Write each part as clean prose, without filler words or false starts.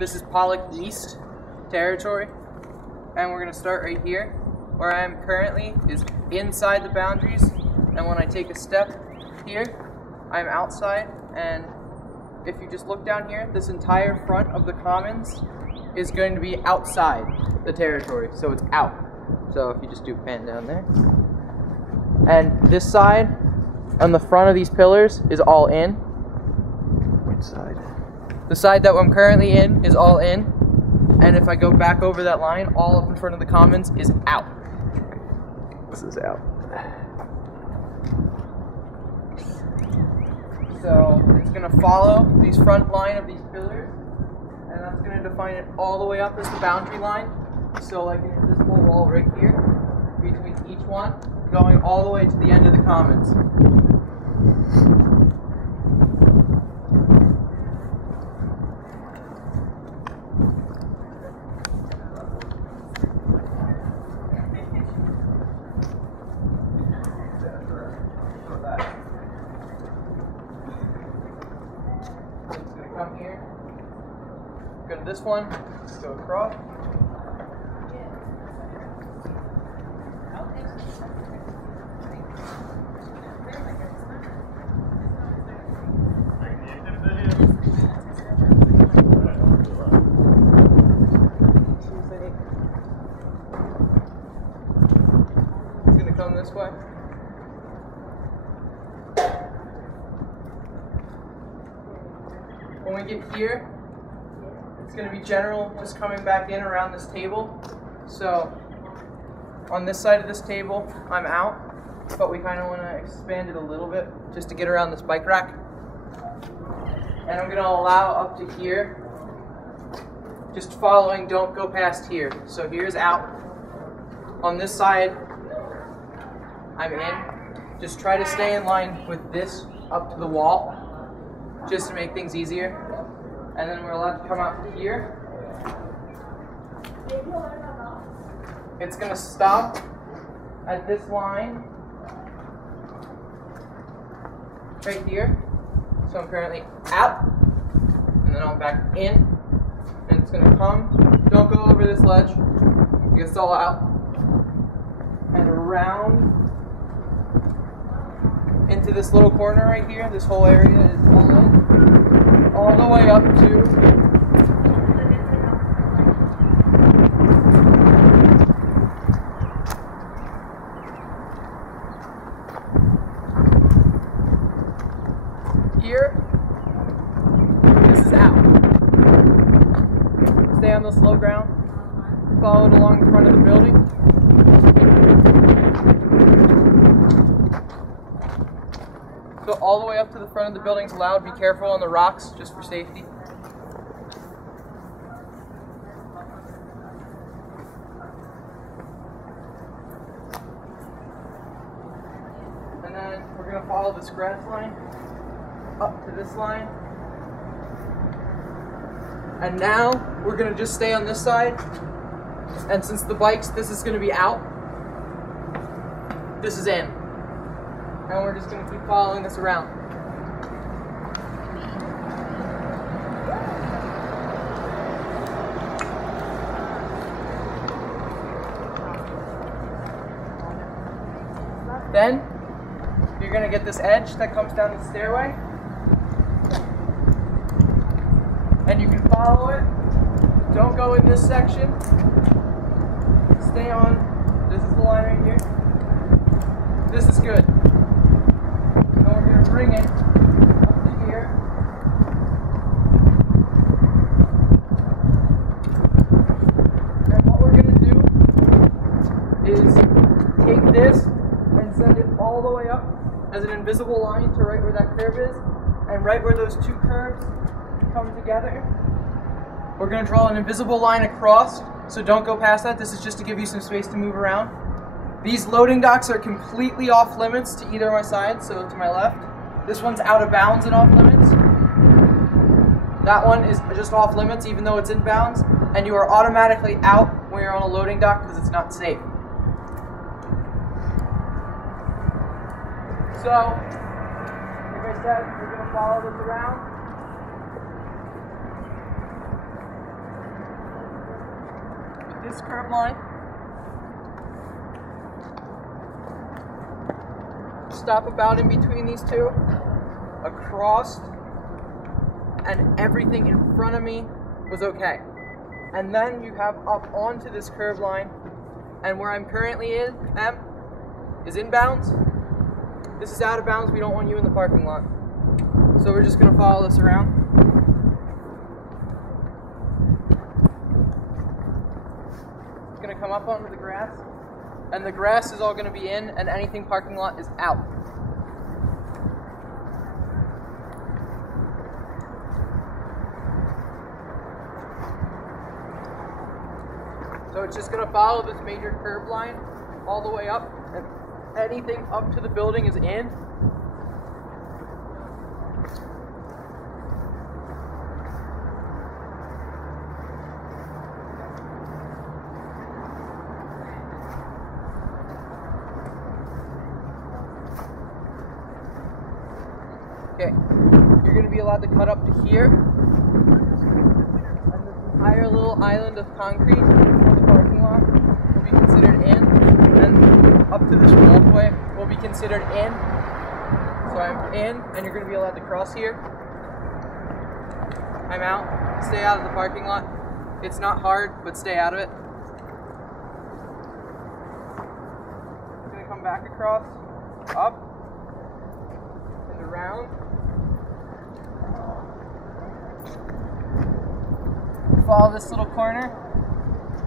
This is Pollock East territory, and we're going to start right here. Where I am currently is inside the boundaries, and when I take a step here, I'm outside. And if you just look down here, this entire front of the commons is going to be outside the territory, so it's out. So if you just do pan down there, and this side on the front of these pillars is all in. Which side? The side that I'm currently in is all in, and if I go back over that line, all up in front of the commons is out. This is out. So it's going to follow these front line of these pillars, and that's going to define it all the way up as the boundary line. So like an invisible wall right here between each one, going all the way to the end of the commons. Come here, go to this one, go across. It's going to come this way. When we get here, it's going to be general, just coming back in around this table. So on this side of this table, I'm out, but we kind of want to expand it a little bit just to get around this bike rack. And I'm going to allow up to here, just following, don't go past here. So here's out. On this side, I'm in. Just try to stay in line with this up to the wall, just to make things easier. And then we're allowed to come out here. It's going to stop at this line right here. So I'm currently out, and then I'm back in, and it's going to come. Don't go over this ledge, because it's all out, and around into this little corner right here. This whole area is all in, all the way up to here. This is out. Stay on the slow ground. Follow it along the front of the building. So all the way up to the front of the building's allowed. Be careful on the rocks, just for safety. And then we're going to follow this grass line up to this line. And now we're going to just stay on this side. And since the bikes, this is going to be out, this is in. And we're just going to keep following this around. Then you're going to get this edge that comes down the stairway. And you can follow it. Don't go in this section. Stay on. This is the line right here. This is good. And we're going to bring it up to here. And what we're going to do is take this and send it all the way up as an invisible line to right where that curve is, and right where those two curves come together. We're going to draw an invisible line across, so don't go past that. This is just to give you some space to move around. These loading docks are completely off limits to either of my sides, so to my left. This one's out of bounds and off limits. That one is just off limits even though it's in bounds, and you are automatically out when you're on a loading dock because it's not safe. So, like I said, we're going to follow this around. this curb line. Stop about in between these two, across, and everything in front of me was okay. And then you have up onto this curb line, and where I'm currently is inbounds. This is out of bounds. We don't want you in the parking lot. So we're just gonna follow this around. It's gonna come up onto the grass, and the grass is all gonna be in, and anything parking lot is out. So it's just going to follow this major curb line all the way up, and anything up to the building is in. Okay, you're going to be allowed to cut up to here, and this entire little island of concrete for the parking lot will be considered in, and up to this walkway will be considered in. So I'm in, and you're going to be allowed to cross here. I'm out. Stay out of the parking lot. It's not hard, but stay out of it. I'm going to come back across, up, and around. Follow this little corner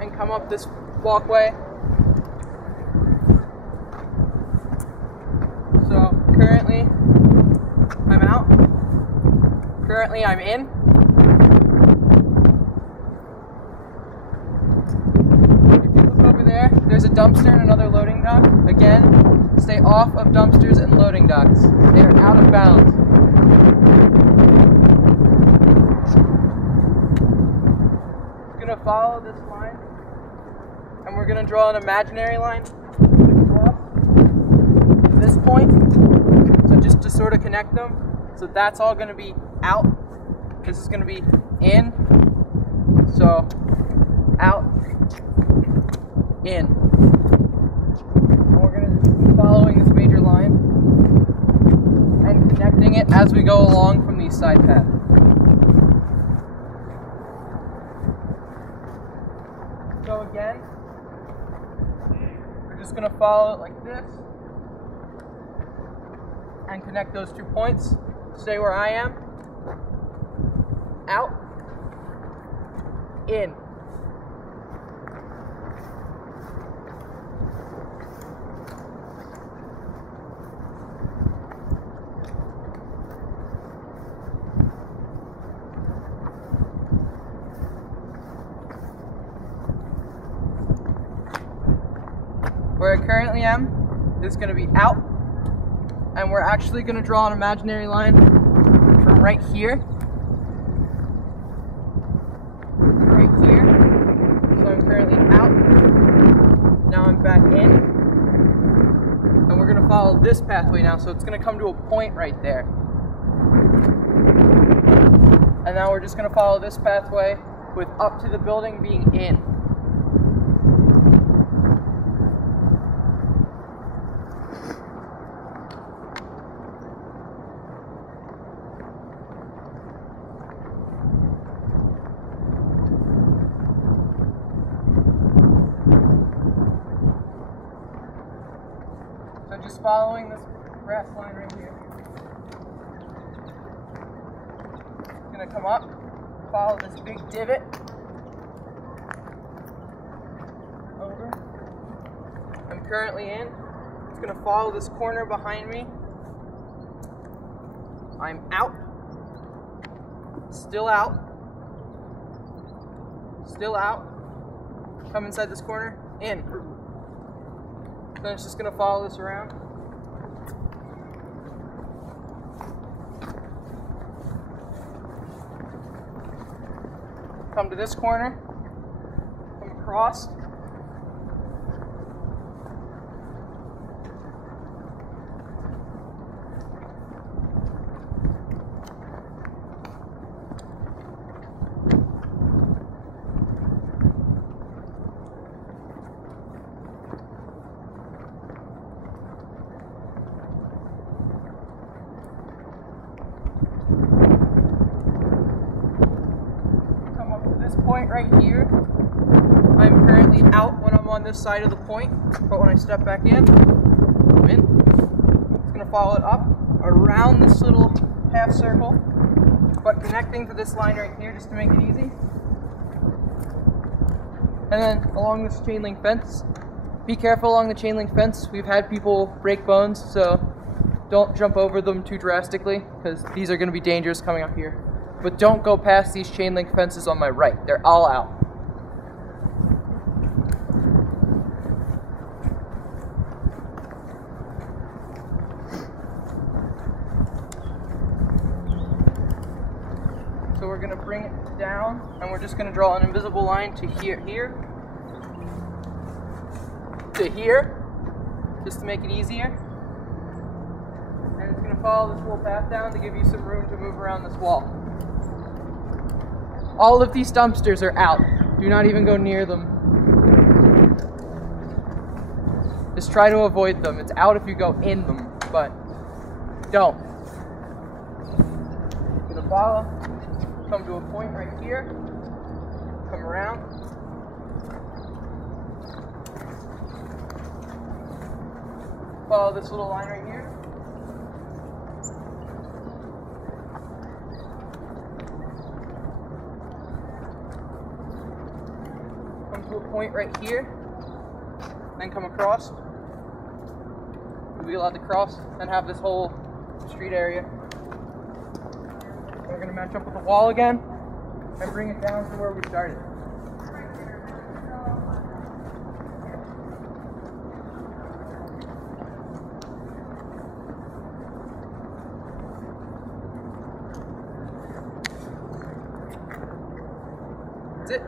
and come up this walkway. So currently I'm out. Currently I'm in. If you look over there, there's a dumpster and another loading dock. Again, stay off of dumpsters and loading docks. They are out of bounds. Gonna follow this line, and we're gonna draw an imaginary line across this point, so just to sort of connect them. So that's all gonna be out. This is gonna be in. So out, in. And we're gonna just keep following this major line and connecting it as we go along from these side paths. So again, we're just going to follow it like this and connect those 2 points. Stay where I am. Out. In. Where I currently am is going to be out, and we're actually going to draw an imaginary line from right here to right here. So I'm currently out, now I'm back in, and we're going to follow this pathway now, so it's going to come to a point right there. And now we're just going to follow this pathway with up to the building being in. So just following this grass line right here. Gonna come up, follow this big divot over. I'm currently in. It's gonna follow this corner behind me. I'm out. Still out. Still out. Come inside this corner. In. Then it's just going to follow this around. Come to this corner. Come across. point right here. I'm currently out when I'm on this side of the point, but when I step back in, I'm in. It's going to follow it up around this little half circle, but connecting to this line right here just to make it easy. And then along this chain link fence. Be careful along the chain link fence. We've had people break bones, so don't jump over them too drastically because these are going to be dangerous coming up here. But don't go past these chain link fences on my right. They're all out. So we're going to bring it down, and we're just going to draw an invisible line to here, to here, just to make it easier. And it's going to follow this little path down to give you some room to move around this wall. All of these dumpsters are out. Do not even go near them. Just try to avoid them. It's out if you go in them, but don't. You're going to follow. Come to a point right here, come around, follow this little line right here, come to a point right here, then come across. You'll be allowed to cross and have this whole street area. We're going to match up with the wall again and bring it down to where we started. That's it.